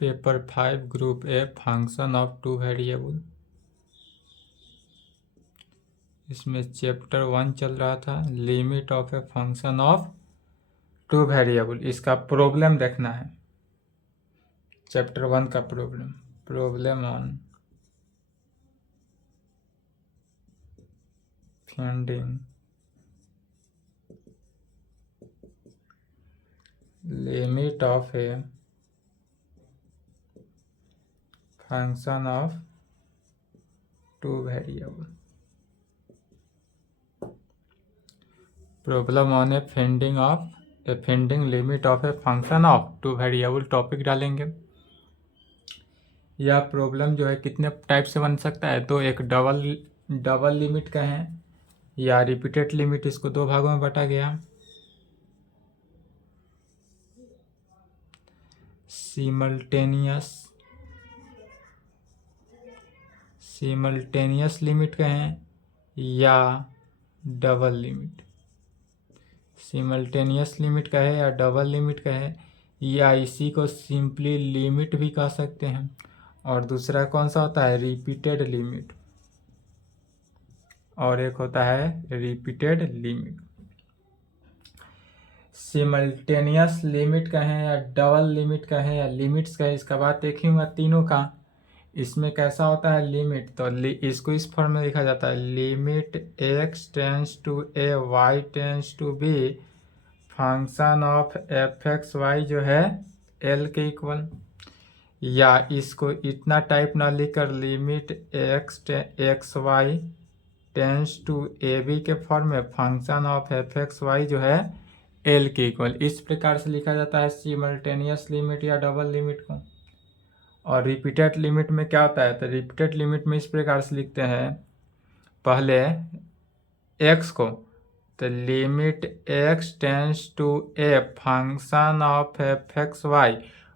Paper 5 group a function of two variable. इसमें chapter 1 चल रहा था, limit of a function of two variable. इसका प्रॉब्लम देखना है, चैप्टर 1 का problem on finding limit of a function of two variable. Problem on A finding limit of a function of two variable topic डालेंगे। यह problem जो है कितने type से बन सकता है, तो एक डबल लिमिट का है या रिपीटेड लिमिट। इसको दो भागों में बांटा गया। सिमल्टेनियस लिमिट का है या डबल लिमिट। सिमल्टेनियस लिमिट का है या डबल लिमिट का है, या इसी को सिंपली लिमिट भी कह सकते हैं। और दूसरा कौन सा होता है, रिपीटेड लिमिट, और एक होता है रिपीटेड लिमिट। सिमल्टेनियस लिमिट का है या डबल लिमिट का है या लिमिट्स का है, इसका बात एक ही हुआ तीनों का। इसमें कैसा होता है लिमिट, तो इसको इस फॉर्म में लिखा जाता है, limit x tends to a y tends to b function of f(x,y) जो है l के इक्वल। या इसको इतना टाइप ना लिखकर limit x y tends to a b के फॉर्म में फंक्शन ऑफ f(x,y) जो है l के इक्वल। इस प्रकार से लिखा जाता है सिमल्टेनियस लिमिट या डबल लिमिट को। और रिपीटेड लिमिट में क्या होता है, तो रिपीटेड लिमिट में इस प्रकार से लिखते हैं, पहले x को, तो limit x tends to a function of f(x,y)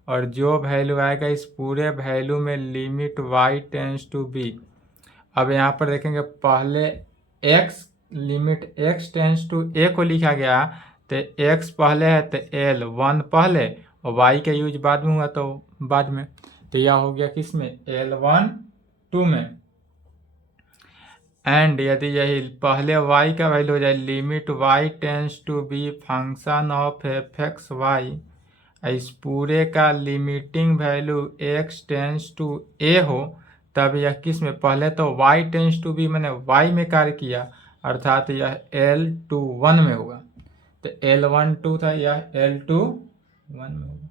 और जो वैल्यू आएगा इस पूरे वैल्यू में limit y tends to b। अब यहाँ पर देखेंगे पहले limit x tends to a को लिखा गया, तो x पहले है तो l1 पहले और y का यूज बाद में हुआ तो बाद में, तो यह हो गया किसमें, L1 2 में। एंड यदि यही पहले y का वैल्यू हो जाए limit y tends to b function of f(x,y), इस पूरे का limiting value x tends to a हो, तब यह किस में, पहले तो y टेंस टू b मैंने y में कार्य किया, अर्थात यह L2 1 में होगा। तो L1 2 था, यह L2 1 में होगा।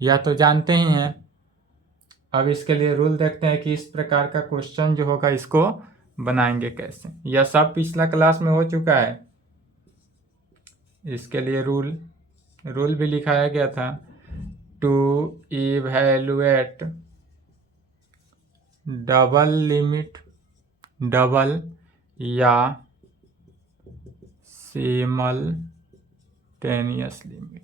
यह तो जानते ही हैं। अब इसके लिए रूल देखते हैं कि इस प्रकार का क्वेश्चन जो होगा इसको बनाएंगे कैसे। यह सब पिछला क्लास में हो चुका है। इसके लिए रूल भी लिखाया गया था, to evaluate double limit, double या simultaneous limit.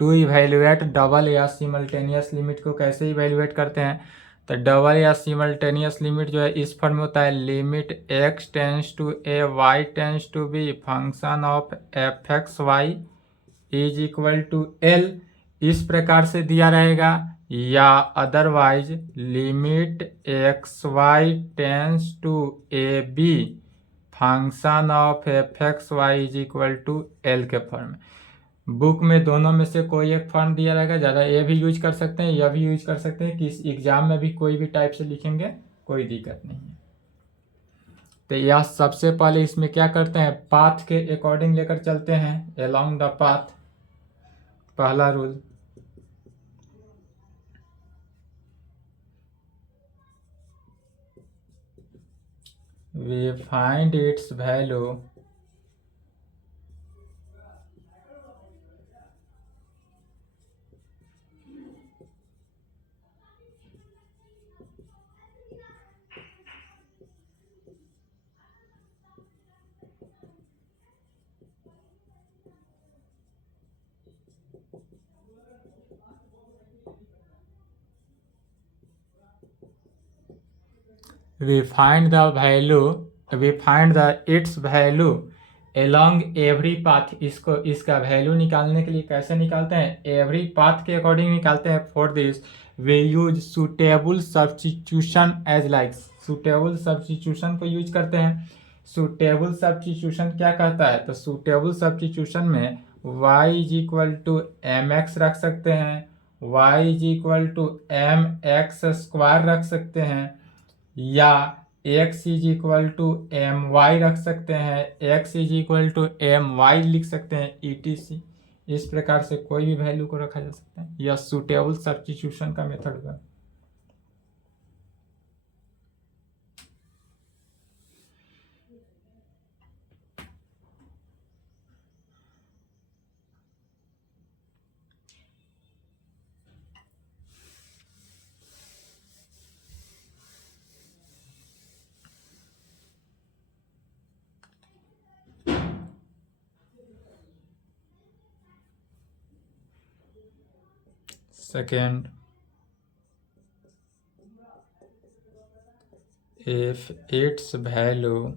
To evaluate double या सिमल्टेनियस लिमिट को कैसे इवैल्यूएट करते हैं, तो डबल या सिमल्टेनियस लिमिट जो है इस फॉर्म में होता है, limit x tends to a y tends to b function of f(x,y) is equal to l, इस प्रकार से दिया रहेगा। या otherwise limit x y tends to a b function of f(x,y) is equal to l के form में। Book में दोनों में से कोई एक फॉर्म दिया रहेगा, ज़्यादा ये भी यूज कर सकते हैं, यह भी यूज कर सकते हैं, कि इस एग्जाम में भी कोई भी टाइप से लिखेंगे कोई दिक्कत नहीं है। तो यह सबसे पहले इसमें क्या करते हैं, पाथ के अकॉर्डिंग लेकर चलते हैं, अलोंग द पाथ। पहला rule, we find its value we find the its value along every path। इसका वैल्यू निकालने के लिए कैसे निकालते हैं? एवरी पाथ के अकॉर्डिंग निकालते हैं। For this we use suitable substitution as like. Suitable substitution को यूज करते हैं। सुटेबल सब्स्टिट्यूशन क्या कहता है? तो सुटेबल सब्स्टिट्यूशन में y is equal to m x रख सकते हैं, y is equal to m x square रख सकते हैं, या x is equal to m y रख सकते हैं, x is equal to m y लिख सकते हैं, etc। इस प्रकार से कोई भी वैल्यू को रखा जा सकता है। यह सुटेबल सब्स्टिट्यूशन का मेथड हुआ। Second, if its value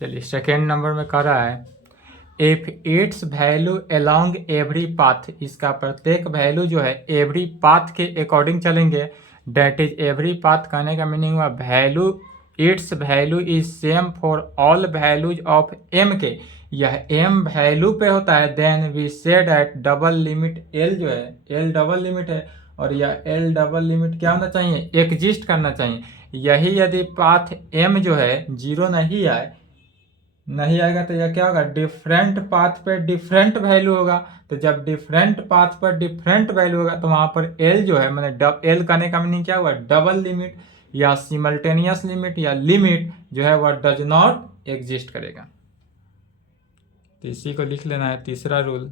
चलिए सेकेंड नंबर में कह रहा है if its value along every path. इसका प्रत्येक वैल्यू जो है एवरी पाथ के अकॉर्डिंग चलेंगे। डेट इज एवरी पाथ कहने का मीनिंग हुआ value its value is same for all values of m के। यह एम वैल्यू पे होता है। Then we say that double limit l जो है एल डबल लिमिट है, और यह एल डबल लिमिट क्या होना चाहिए? एग्जिस्ट करना चाहिए। यही यदि पाथ एम जो है जीरो नहीं आएगा तो यह क्या होगा? डिफरेंट पाथ पे डिफरेंट वैल्यू होगा। तो जब डिफरेंट पाथ पर डिफरेंट वैल्यू होगा तो वहां पर एल जो है मैंने एल करने का मीनिंग क्या हुआ? डबल लिमिट या सिमल्टेनियस लिमिट या लिमिट जो है वह डज नॉट एग्जिस्ट करेगा। तो इसी को लिख लेना है तीसरा rule.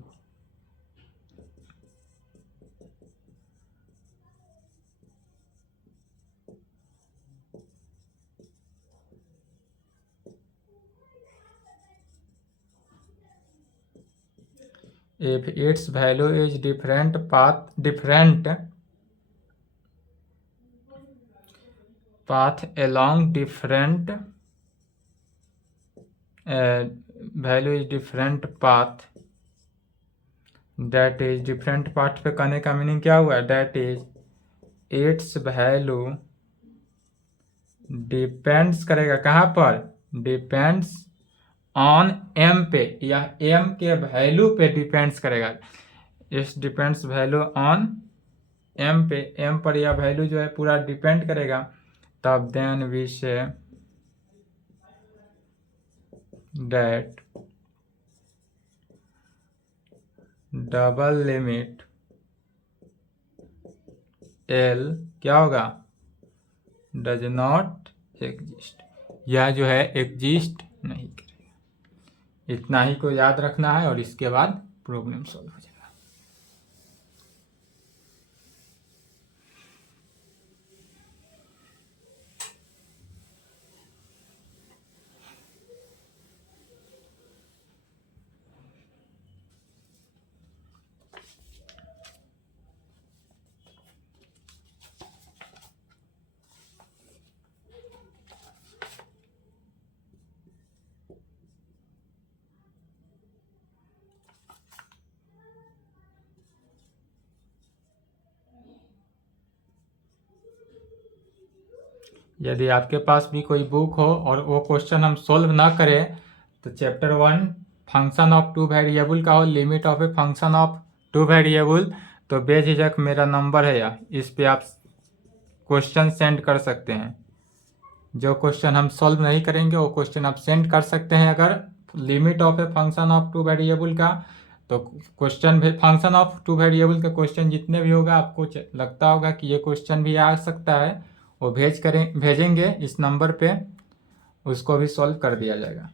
if its value is different path along different value is different path, that is different path पे करने का मीनिंग क्या हुआ? that is its value depends करेगा कहाँ पर? डिपेंड्स ऑन एम पे, या एम के वैल्यू पे डिपेंड्स करेगा। इस डिपेंड्स वैल्यू ऑन एम पे, एम पर यह वैल्यू जो है पूरा डिपेंड करेगा। तब then we say that double limit L क्या होगा? Does not exist. यह जो है एग्जिस्ट नहीं करेगा। इतना ही को याद रखना है और इसके बाद प्रॉब्लम सॉल्व हो जाएगा। यदि आपके पास भी कोई बुक हो और वो क्वेश्चन हम सोल्व ना करें तो chapter 1 function of two variable का हो, limit of a function of two variable, तो बेझिझक मेरा नंबर है या इस पे आप क्वेश्चन सेंड कर सकते हैं। जो क्वेश्चन हम सॉल्व नहीं करेंगे वो क्वेश्चन आप सेंड कर सकते हैं। अगर limit of a function of two variable का, तो question function of two variable का क्वेश्चन जितने भी होगा आपको लगता होगा कि ये क्वेश्चन भी आ सकता है, वो भेजेंगे इस नंबर पे, उसको भी सॉल्व कर दिया जाएगा।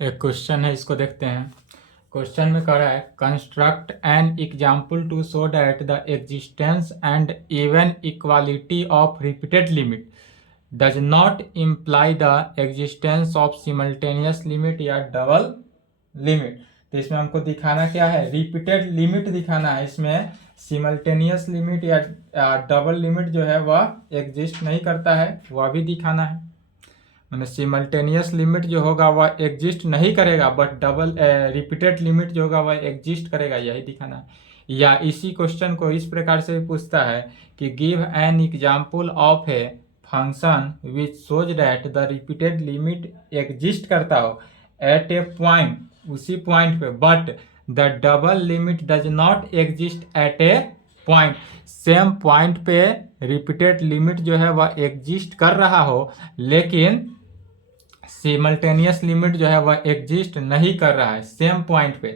एक क्वेश्चन है, इसको देखते हैं। क्वेश्चन में कह रहा है construct an example to show that the existence and even equality of repeated limit does not imply the existence of simultaneous limit या डबल लिमिट। तो इसमें हमको दिखाना क्या है, रिपीटेड लिमिट दिखाना है। इसमें सिमल्टेनियस लिमिट या डबल लिमिट जो है वह एग्जिस्ट नहीं करता है, वह भी दिखाना है। मैंने सिमल्टेनियस लिमिट जो होगा वह एग्जिस्ट नहीं करेगा, बट डबल रिपीटेड लिमिट जो होगा वह एग्जिस्ट करेगा, यही दिखाना है। या इसी क्वेश्चन को इस प्रकार से भी पूछता है कि give an example of a function which shows that the repeated limit exist करता हो एट ए पॉइंट, उसी पॉइंट पे, but the double limit does not exist at A point. Same point पे रिपीटेड लिमिट जो है वह एग्जिस्ट कर रहा हो, लेकिन सिमल्टेनियस लिमिट जो है वह एग्जिस्ट नहीं कर रहा है सेम पॉइंट पे,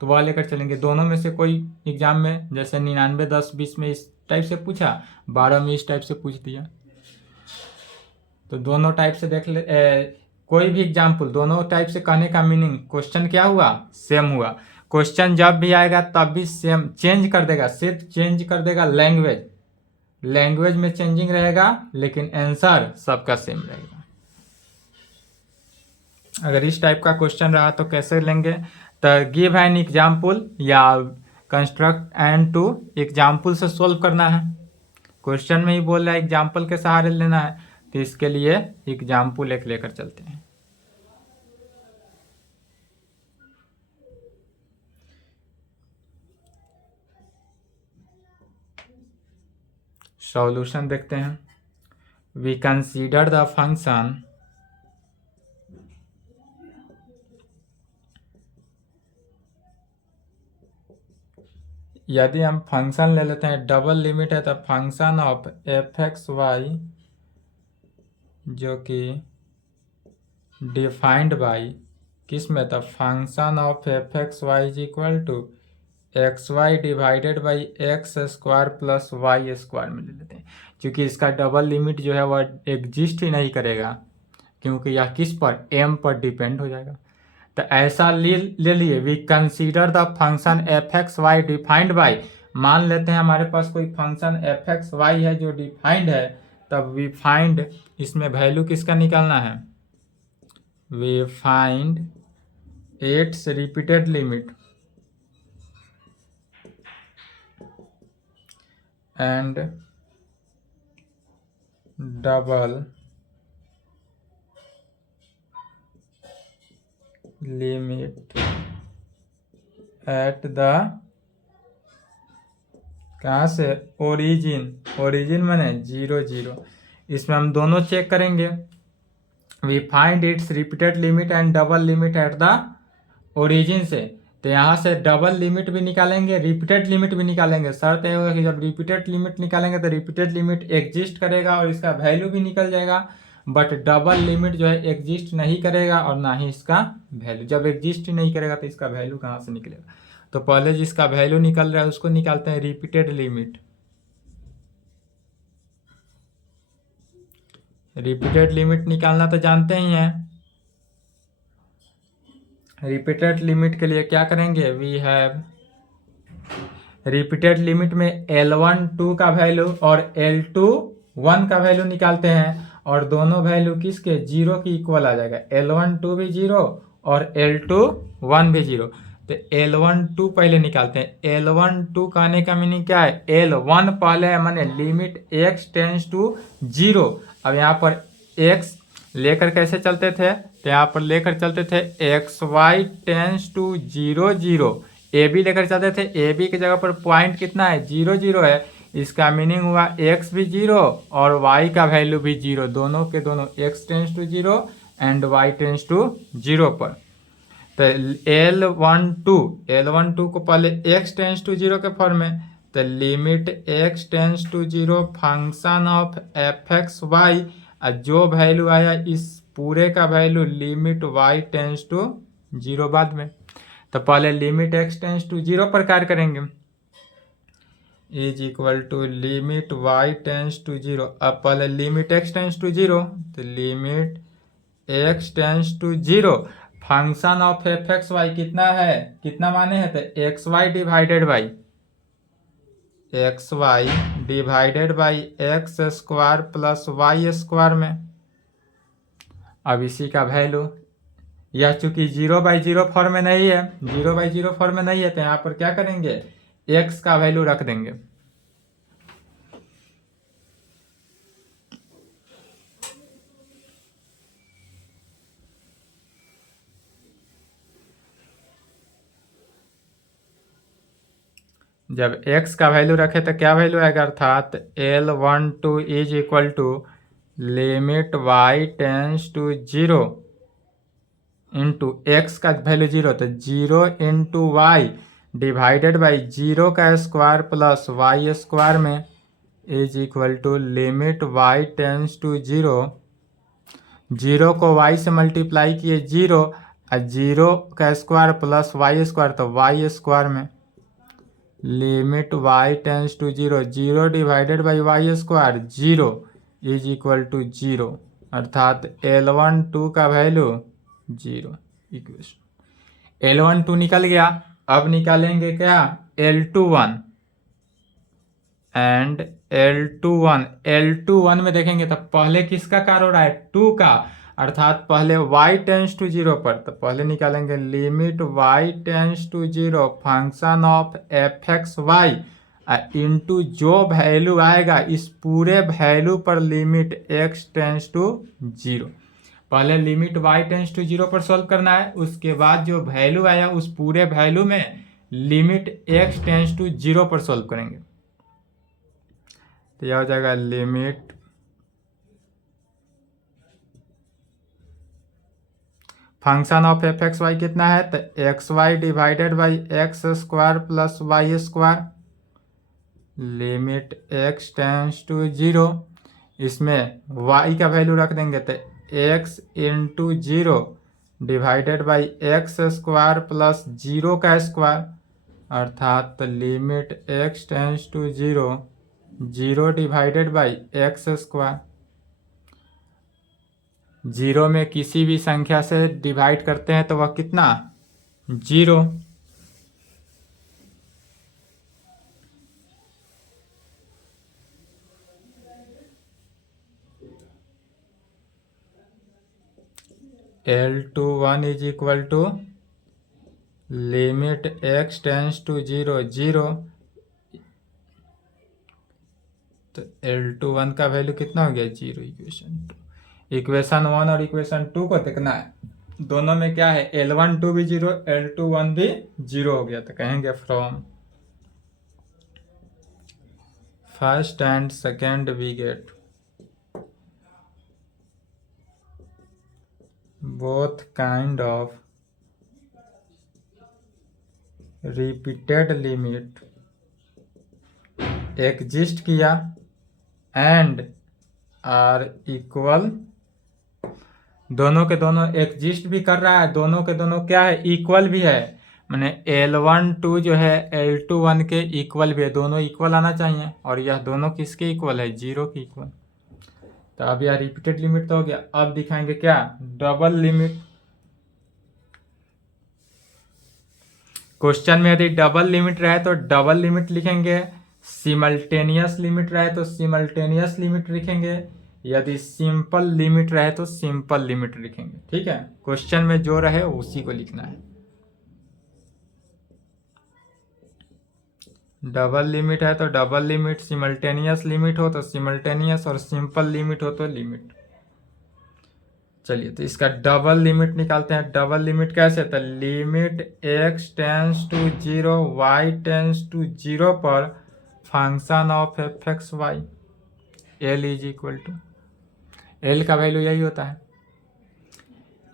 तो वह लेकर चलेंगे। दोनों में से कोई एग्जाम में, जैसे 99, 10, 20 में इस टाइप से पूछा, 12 में इस टाइप से पूछ दिया, तो दोनों टाइप से देख ले। कोई भी एग्जाम्पल दोनों टाइप से कहने का मीनिंग क्वेश्चन क्या हुआ, सेम हुआ। क्वेश्चन जब भी आएगा तब भी सेम, चेंज कर देगा, सिर्फ चेंज कर देगा लैंग्वेज, लैंग्वेज में चेंजिंग रहेगा, लेकिन आंसर सबका सेम रहेगा। अगर इस टाइप का क्वेश्चन रहा तो कैसे लेंगे, तो गिव एन एग्जाम्पल या कंस्ट्रक्ट एंड टू एग्जाम्पल से सोल्व करना है। क्वेश्चन में ही बोल रहा है एग्जाम्पल के सहारे लेना है, तो इसके लिए एग्जाम्पल एक लेकर चलते हैं। सॉल्यूशन देखते हैं। we consider the function यदि हम फंक्शन ले लेते हैं, डबल लिमिट है तो function of f x y जो कि डिफाइंड बाई किस में, तो function of f x y is equal to x y divided by x square plus y square में ले लेते हैं, क्योंकि इसका डबल लिमिट जो है वह एग्जिस्ट ही नहीं करेगा, क्योंकि यह किस पर, एम पर डिपेंड हो जाएगा। तो ऐसा ले लिए, we consider the function f x y defined by, मान लेते हैं हमारे पास कोई फंक्शन एफ एक्स वाई है जो डिफाइंड है, तब वी फाइंड, इसमें वैल्यू किसका निकालना है, we find its repeated limit and double limit at the, कहाँ से, ओरिजिन माने 0 0। इसमें हम दोनों चेक करेंगे, we find its repeated limit and double limit at the origin से, तो यहाँ से डबल लिमिट भी निकालेंगे, रिपीटेड लिमिट भी निकालेंगे। शर्त यह होगा कि जब रिपीटेड लिमिट निकालेंगे तो रिपीटेड लिमिट एग्जिस्ट करेगा और इसका वैल्यू भी निकल जाएगा, बट डबल लिमिट जो है एग्जिस्ट नहीं करेगा और ना ही इसका वैल्यू। जब एग्जिस्ट ही नहीं करेगा तो इसका वैल्यू कहाँ से निकलेगा, तो पहले जिसका वैल्यू निकल रहा है उसको निकालते हैं रिपीटेड लिमिट। रिपीटेड लिमिट निकालना तो जानते ही हैं। रिपीटेड लिमिट के लिए क्या करेंगे, वी हैव रिपीटेड लिमिट में L1 2 का वैल्यू और L2 1 का वैल्यू निकालते हैं, और दोनों वैल्यू किसके, 0 की इक्वल आ जाएगा। L1 2 भी 0 और L2 1 भी 0। तो L1 2 पहले निकालते हैं। L1 2 कहने का मीनिंग क्या है, L1 पहले है माने लिमिट x टेंस टू 0। अब यहाँ पर x लेकर कैसे चलते थे, तो यहाँ पर लेकर चलते थे x y tends to 0 0, a b लेकर चलते थे, ए बी की जगह पर पॉइंट कितना है, 0 0 है। इसका मीनिंग हुआ x भी 0 और y का वैल्यू भी 0, दोनों के दोनों x tends to 0 and y tends to 0 पर। तो L1 2 को पहले x टेंस टू 0 के फॉर्म में, तो limit x tends to 0 function of f x y, जो वैल्यू आया इस पूरे का value limit y tends to 0 बाद में। तो पहले लिमिट x टेंस टू 0 पर कार्य करेंगे, is equal to limit y tends to 0। अब पहले लिमिट x टेंस टू 0, तो limit x tends to 0 function of f x y कितना है, कितना माने हैं, तो x y divided by x square plus y square में। अब इसी का वैल्यू, यह चूंकि 0/0 फॉर्म में नहीं है, 0/0 फॉर्म में नहीं है, तो यहाँ पर क्या करेंगे, x का वैल्यू रख देंगे। जब x का वैल्यू रखे तो क्या वैल्यू आएगा, अर्थात L1 2 is equal to limit y tends to 0 into x का वैल्यू 0, तो 0 इंटू वाई डिवाइडेड बाई 0 का स्क्वायर प्लस वाई स्क्वायर में is equal to limit y tends to 0, 0 को y से मल्टीप्लाई किए 0 और 0 का स्क्वायर प्लस वाई स्क्वायर, तो वाई स्क्वायर में limit y tends to 0, 0 divided by y square 0 is equal to 0, अर्थात L1 2 का वैल्यू 0 इक्वेशन। L1 2 निकल गया। अब निकालेंगे क्या, L2 1 एंड L2 1 में देखेंगे तो पहले किसका कार्य हो रहा है, 2 का, अर्थात पहले y टेंस टू 0 पर, तो पहले निकालेंगे limit y tends to 0 function of f x y into जो वैल्यू आएगा इस पूरे वैल्यू पर लिमिट x टेंस टू 0। पहले लिमिट y टेंस टू 0 पर सॉल्व करना है, उसके बाद जो वैल्यू आया उस पूरे वैल्यू में लिमिट x टेंस टू 0 पर सॉल्व करेंगे। तो यह हो जाएगा limit function of f x y कितना है, तो x y divided by x square plus y square, limit x tends to zero. इसमें y का वैल्यू रख देंगे तो x into zero divided by x square plus zero का square, अर्थात limit x tends to zero, zero divided by x square. Zero में किसी भी संख्या से डिवाइड करते हैं तो वह कितना, zero. L21 is equal to limit x tends to zero, zero, तो L21 का वैल्यू कितना हो गया, जीरो। इक्वेशन 1 और इक्वेशन 2 को देखना है, दोनों में क्या है, L12 भी जीरो, L21 भी जीरो हो गया, तो कहेंगे from first and second we get both kind of repeated limit exist किया and are equal, दोनों के दोनों एग्जिस्ट भी कर रहा है, दोनों के दोनों क्या है, इक्वल भी है, माने L12 जो है L21 के इक्वल भी है, दोनों इक्वल आना चाहिए, और यह दोनों किसके इक्वल है, जीरो के इक्वल। तो अब यह रिपीटेड लिमिट तो हो गया, अब दिखाएंगे क्या, डबल लिमिट। क्वेश्चन में यदि डबल लिमिट रहे तो डबल लिमिट लिखेंगे, सिमल्टेनियस लिमिट रहे तो सिमल्टेनियस लिमिट लिखेंगे, यदि सिंपल लिमिट रहे तो सिंपल लिमिट लिखेंगे। ठीक है, क्वेश्चन में जो रहे उसी को लिखना है। डबल लिमिट है तो डबल लिमिट, सिमल्टेनियस लिमिट हो तो सिमल्टेनियस, और सिंपल लिमिट हो तो लिमिट। चलिए तो इसका डबल लिमिट निकालते हैं। डबल लिमिट कैसे, तो limit x tends to zero y tends to zero पर function of f x y, l is equal to, l का वैल्यू यही होता है,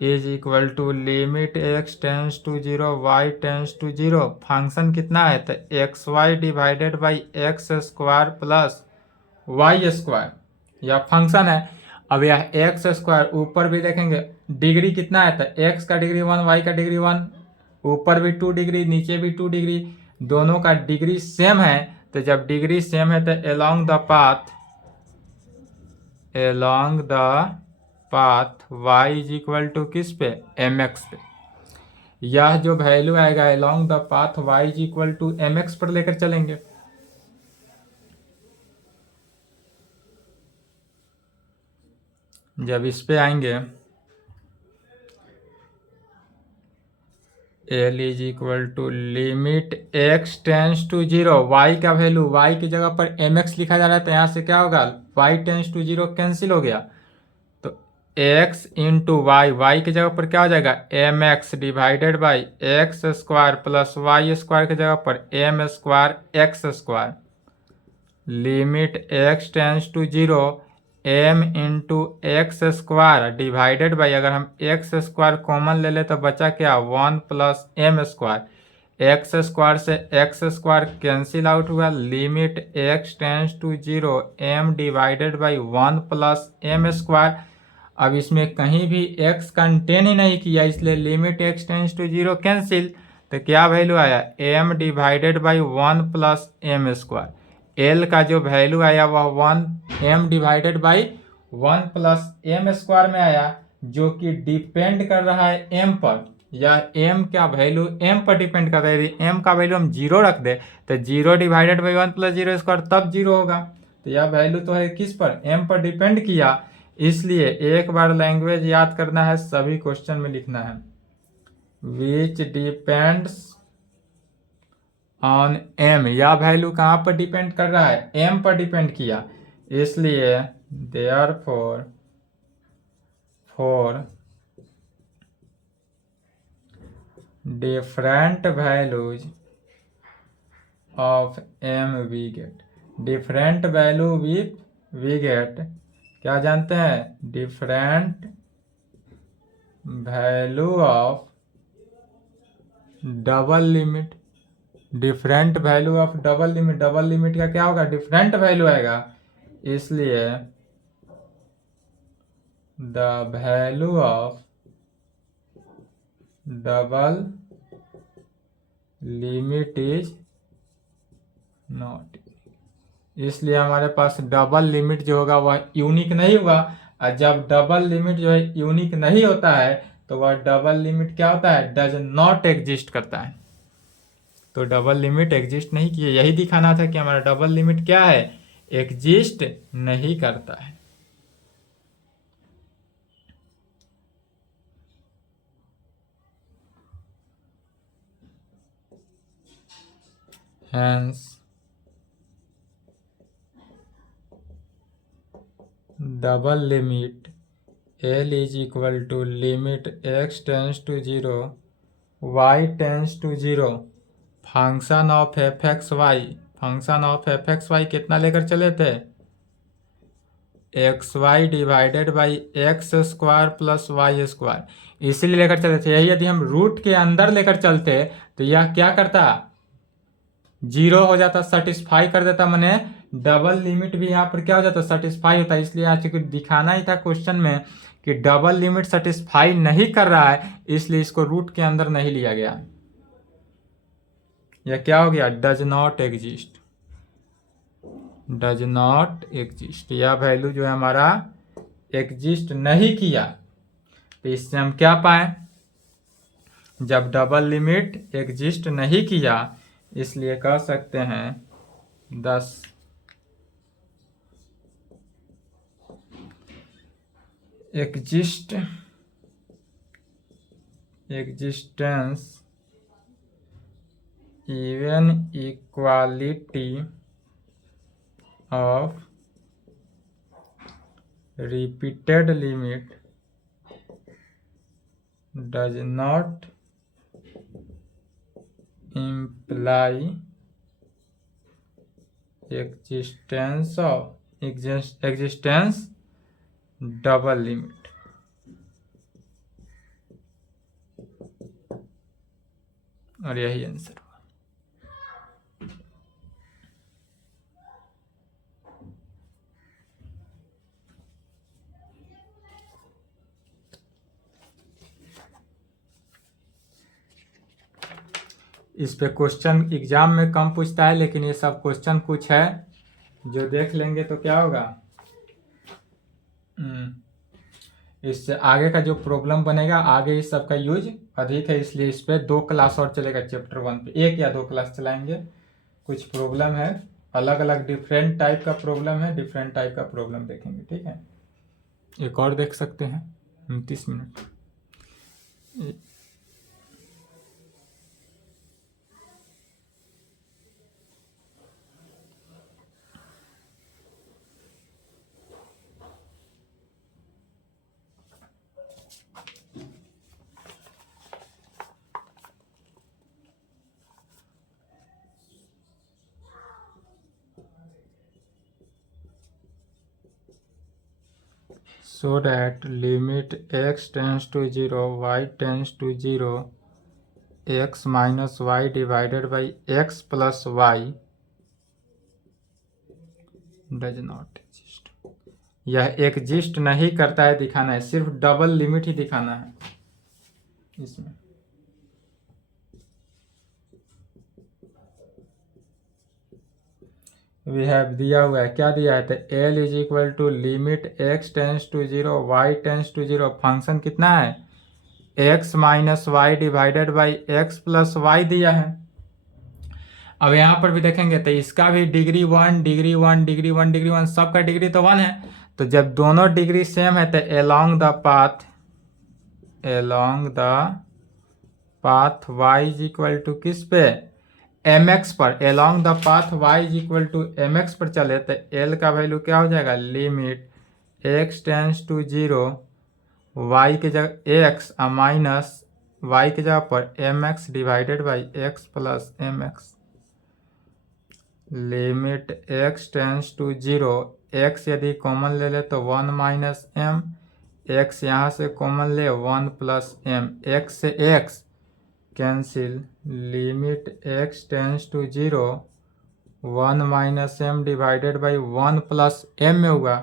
is equal to limit x tends to zero y tends to zero, function कितना है, तो x y divided by x square plus y square, यह function है। अब यह एक्स स्क्वायर ऊपर भी देखेंगे, डिग्री कितना है, तो एक्स का डिग्री 1, वाई का डिग्री 1, ऊपर भी 2 डिग्री, नीचे भी 2 डिग्री, दोनों का डिग्री सेम है, तो जब डिग्री सेम है तो along the path y is equal to किस पे, mx पे, यह जो वैल्यू आएगा along the path y is equal to mx पर लेकर चलेंगे। जब इस पे आएंगे, l is equal to limit x tends to zero, y का वैल्यू, y की जगह पर mx लिखा जा रहा है, तो यहाँ से क्या होगा, y tends to zero cancel हो गया, तो x इंटू वाई की जगह पर क्या हो जाएगा, mx divided by x square plus y square की जगह पर m square x square, limit x tends to zero m into x square divided by, अगर हम एक्स स्क्वायर कॉमन ले ले तो बचा क्या, 1 plus m square, x square से एक्स स्क्वायर कैंसिल आउट हुआ, limit x tends to zero m divided by 1 plus m square. अब इसमें कहीं भी x कंटेन ही नहीं किया, इसलिए limit x tends to zero cancel, तो क्या वैल्यू आया, m divided by 1 plus m square. L का जो वैल्यू आया वह 1 m divided by 1 plus m square में आया, जो कि डिपेंड कर रहा है m पर, या m का वैल्यू m पर डिपेंड कर रहा है। यदि m का वैल्यू हम जीरो रख दे तो zero divided by 1 plus zero square तब जीरो होगा, तो यह वैल्यू तो है किस पर, m पर डिपेंड किया। इसलिए एक बार लैंग्वेज याद करना है, सभी क्वेश्चन में लिखना है, विच डिपेंड्स ऑन m, या वैल्यू कहाँ पर डिपेंड कर रहा है, m पर डिपेंड किया, इसलिए therefore for different values of m we get, different value we get क्या जानते हैं, different value of double limit, different value of double limit का क्या होगा, डिफरेंट वैल्यू आएगा, इसलिए the value of double limit is not, इसलिए हमारे पास डबल लिमिट जो होगा वह यूनिक नहीं होगा। और जब डबल लिमिट जो है यूनिक नहीं होता है तो वह डबल लिमिट क्या होता है, डज नॉट एग्जिस्ट करता है। तो डबल लिमिट एग्जिस्ट नहीं किए, यही दिखाना था कि हमारा डबल लिमिट क्या है, एग्जिस्ट नहीं करता है। Hence, double limit L is equal to limit x tends to 0, y tends to 0, function of f x y, function of f x y कितना लेकर चले थे, x y divided by x square plus y square, इसीलिए लेकर चले थे। यही यदि हम रूट के अंदर लेकर चलते तो यह क्या करता, जीरो हो जाता, सेटिस्फाई कर देता, मैंने डबल लिमिट भी यहाँ पर क्या हो जाता, सेटिस्फाई होता है। इसलिए आज दिखाना ही था क्वेश्चन में कि डबल लिमिट सेटिस्फाई नहीं कर रहा है, इसलिए इसको रूट के अंदर नहीं लिया गया। यह क्या हो गया, does not exist, does not exist, यह वैल्यू जो है हमारा एग्जिस्ट नहीं किया। तो इससे हम क्या पाए, जब डबल लिमिट एग्जिस्ट नहीं किया, इसलिए कह सकते हैं 10 existence even equality of repeated limit does not imply existence double limit. और यही आंसर हुआ। इस पे क्वेश्चन एग्जाम में कम पूछता है, लेकिन ये सब क्वेश्चन कुछ है जो देख लेंगे तो क्या होगा, इससे आगे का जो प्रॉब्लम बनेगा, आगे इस सब का यूज अधिक है, इसलिए इस पे 2 क्लास और चलेगा। चैप्टर 1 पे 1 या 2 क्लास चलाएंगे। कुछ प्रॉब्लम है, अलग अलग डिफरेंट टाइप का प्रॉब्लम है, डिफरेंट टाइप का प्रॉब्लम देखेंगे, ठीक है। एक और देख सकते हैं 29 minute. So that limit x tends to 0, y tends to 0, x minus y divided by x plus y does not exist। यह एग्जिस्ट नहीं करता है दिखाना है, सिर्फ डबल लिमिट ही दिखाना है इसमें। वी हैव दिया हुआ है, क्या दिया है, तो L is equal to limit x tends to 0, y tends to 0, function कितना है, x minus y divided by x plus y दिया है। अब यहाँ पर भी देखेंगे तो इसका भी डिग्री 1, डिग्री 1, डिग्री 1, डिग्री 1, सबका डिग्री तो 1 है। तो जब दोनों डिग्री सेम है तो along the path y is equal to किस पे, mx पर, along the path y is equal to mx पर चले तो l का वैल्यू क्या हो जाएगा, limit x tends to 0, y के जगह x माइनस y के जगह पर mx divided by x plus mx, limit x tends to 0, x यदि कॉमन ले ले तो 1 माइनस m, x यहाँ से कॉमन ले 1 प्लस एम, x से x cancel, limit x tends to 0 1 minus m divided by 1 plus m में हुआ,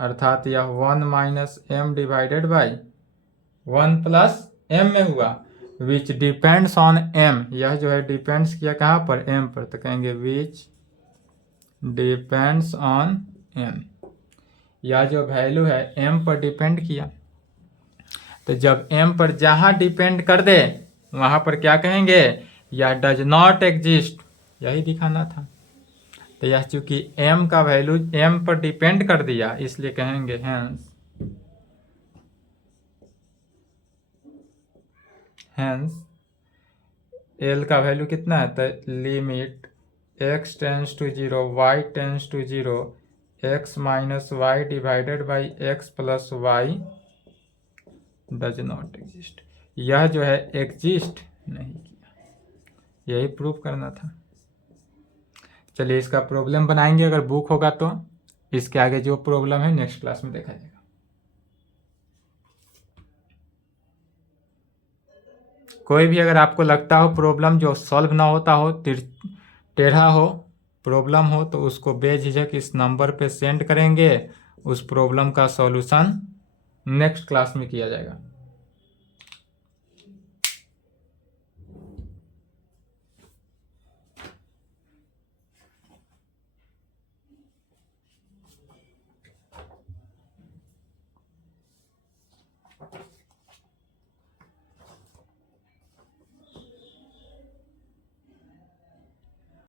अर्थात यह 1 minus m divided by 1 plus m में हुआ, विच डिपेंड्स ऑन एम। यह जो है डिपेंड्स किया कहाँ पर, एम पर, तो कहेंगे विच डिपेंड्स ऑन एम। यह जो वैल्यू है एम पर डिपेंड किया, तो जब एम पर जहाँ डिपेंड कर दे वहाँ पर क्या कहेंगे, यह डज नॉट एग्जिस्ट, यही दिखाना था। तो यह चूंकि m का वैल्यू m पर डिपेंड कर दिया, इसलिए कहेंगे हैंस l का वैल्यू कितना है, तो limit x tends to 0 y tends to 0 x minus y divided by x plus y does not exist. यह जो है एग्जिस्ट नहीं किया, यही प्रूफ करना था। चलिए इसका प्रॉब्लम बनाएंगे, अगर बुक होगा तो। इसके आगे जो प्रॉब्लम है नेक्स्ट क्लास में देखा जाएगा। कोई भी अगर आपको लगता हो प्रॉब्लम जो सॉल्व ना होता हो, टेढ़ा हो प्रॉब्लम हो, तो उसको बेझिझक इस नंबर पे सेंड करेंगे, उस प्रॉब्लम का सॉल्यूशन नेक्स्ट क्लास में किया जाएगा।